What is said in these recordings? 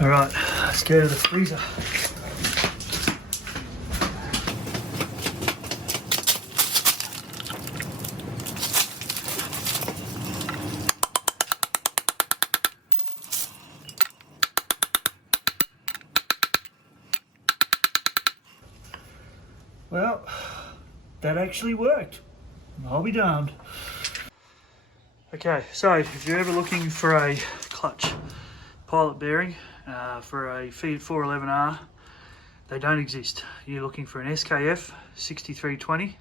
All right, let's go to the freezer. Well, that actually worked. I'll be damned. Okay, so if you're ever looking for a clutch pilot bearing for a Fiat 411R, they don't exist. You're looking for an SKF 6320,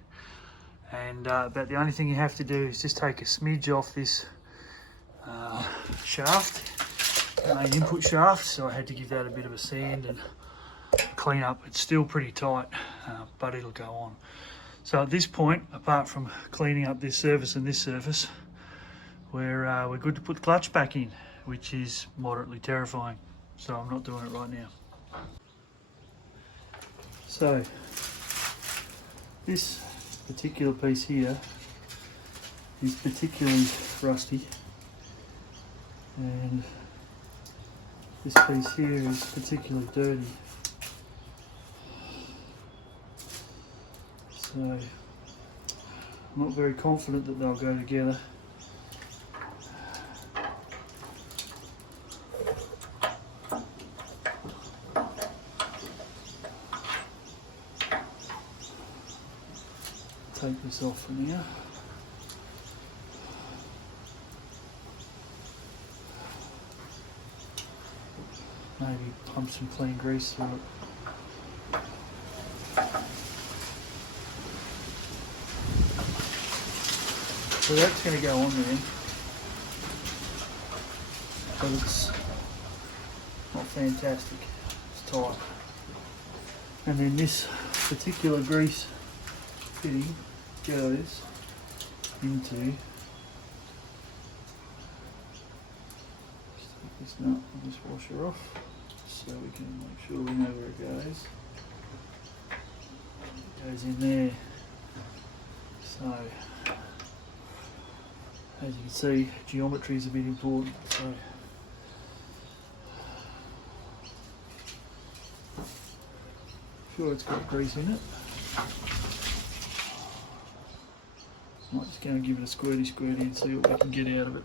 and about the only thing you have to do is just take a smidge off this shaft, main input shaft. So I had to give that a bit of a sand and clean up. It's still pretty tight, but it'll go on. So at this point, apart from cleaning up this surface and this surface, we're good to put the clutch back in, which is moderately terrifying. So I'm not doing it right now. So this particular piece here is particularly rusty, and this piece here is particularly dirty. So I'm not very confident that they'll go together. Take this off for now. Maybe pump some clean grease through it. So that's going to go on there, but it's not fantastic, it's tight. And then this particular grease fitting goes into, just take this nut and just wash her off so we can make sure we know where it goes. It goes in there. So as you can see, geometry is a bit important. So sure it's got grease in it. I'm just going to give it a squirty and see what we can get out of it.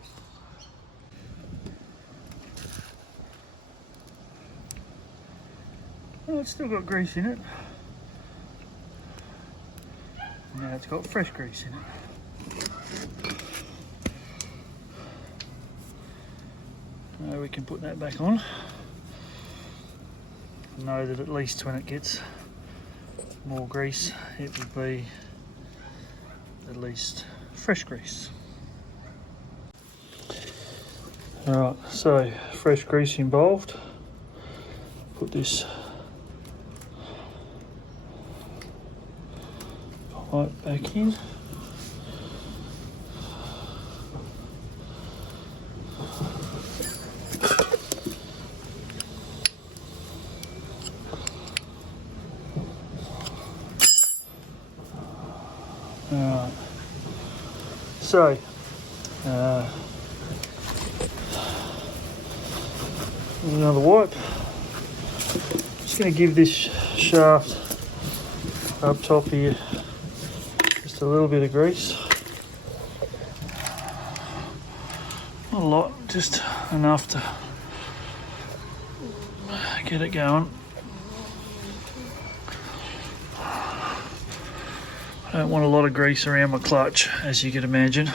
Well, it's still got grease in it. Now it's got fresh grease in it. Now we can put that back on. Know that at least when it gets more grease, it will be at least fresh grease. Alright, so fresh grease involved. Put this pipe back in. Alright, so another wipe. Just going to give this shaft up top here just a little bit of grease. Not a lot, just enough to get it going. I don't want a lot of grease around my clutch, as you can imagine,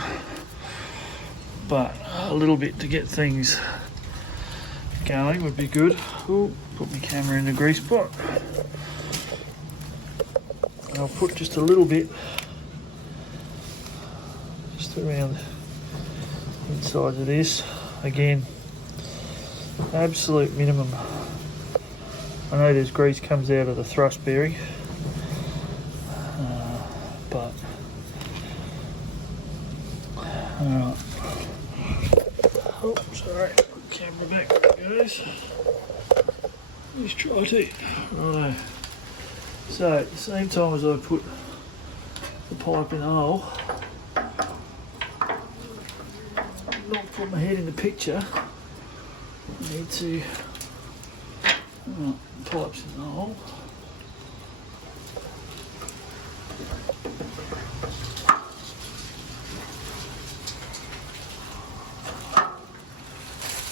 but a little bit to get things going would be good. Ooh, put my camera in the grease pot. And I'll put just a little bit just around the inside of this. Again, absolute minimum. I know there's grease comes out of the thrust bearing, but alright. Oh, sorry, put the camera back where it goes. Let's try to. Righto. So at the same time as I put the pipe in the hole, not put my head in the picture, I need to Right, pipes in the hole.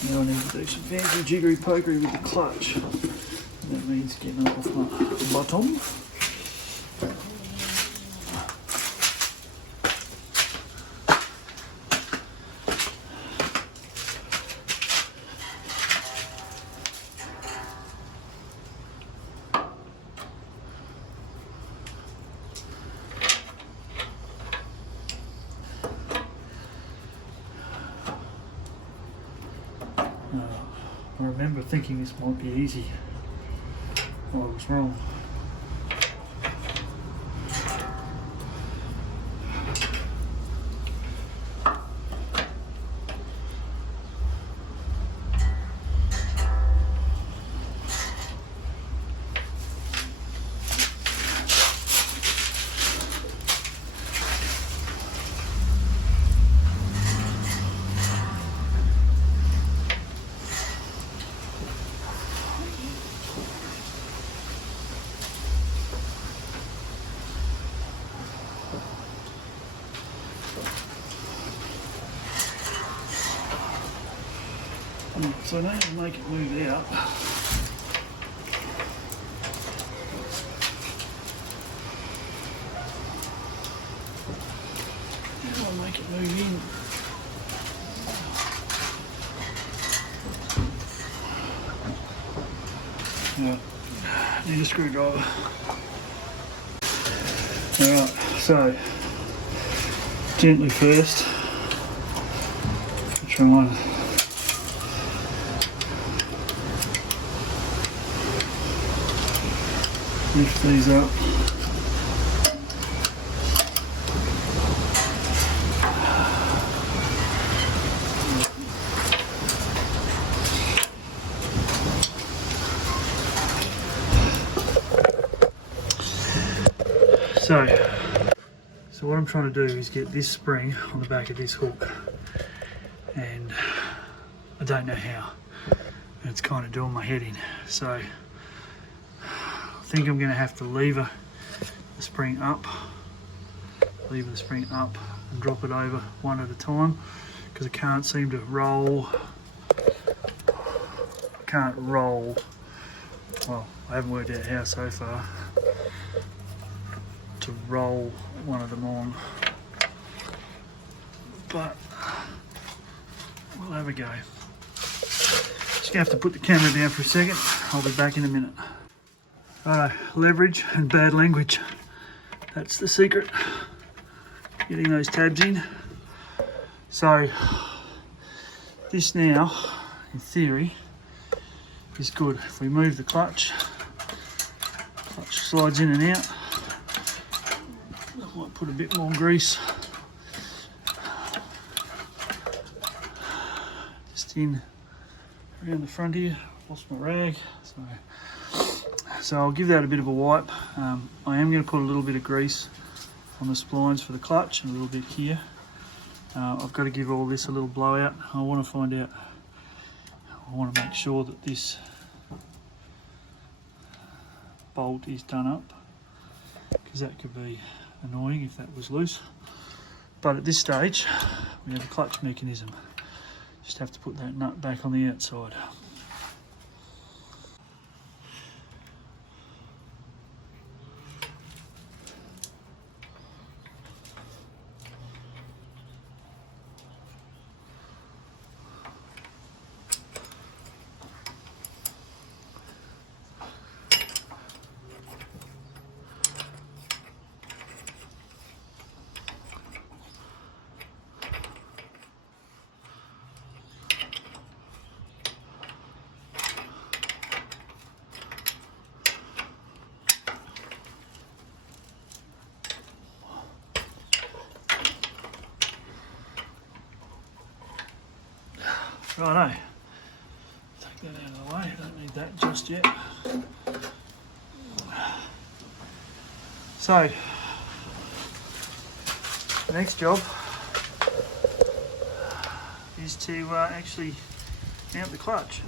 Now I need to do some fancy jiggery pokery with the clutch. That means getting up off my bottom. I remember thinking this might be easy. I was wrong. So now to make it move out. Now I'll make it move in. Yeah, need a screwdriver. Alright, so gently first, try and lift these up. So what I'm trying to do is get this spring on the back of this hook, and I don't know how. And it's kind of doing my head in. So I think I'm going to have to lever the spring up, and drop it over one at a time, because I can't seem to roll. Well, I haven't worked out how so far to roll one of them on, but we'll have a go. Just gonna have to put the camera down for a second. I'll be back in a minute. Leverage and bad language. That's the secret. Getting those tabs in. So this now, in theory, is good. If we move the clutch slides in and out. I might put a bit more grease just in around the front here. Lost my rag, so I'll give that a bit of a wipe. I am going to put a little bit of grease on the splines for the clutch and a little bit here. I've got to give all this a little blowout. I want to make sure that this bolt is done up, because that could be annoying if that was loose. But at this stage we have a clutch mechanism. Just have to put that nut back on the outside. Righto, take that out of the way, don't need that just yet. So, the next job is to actually mount the clutch.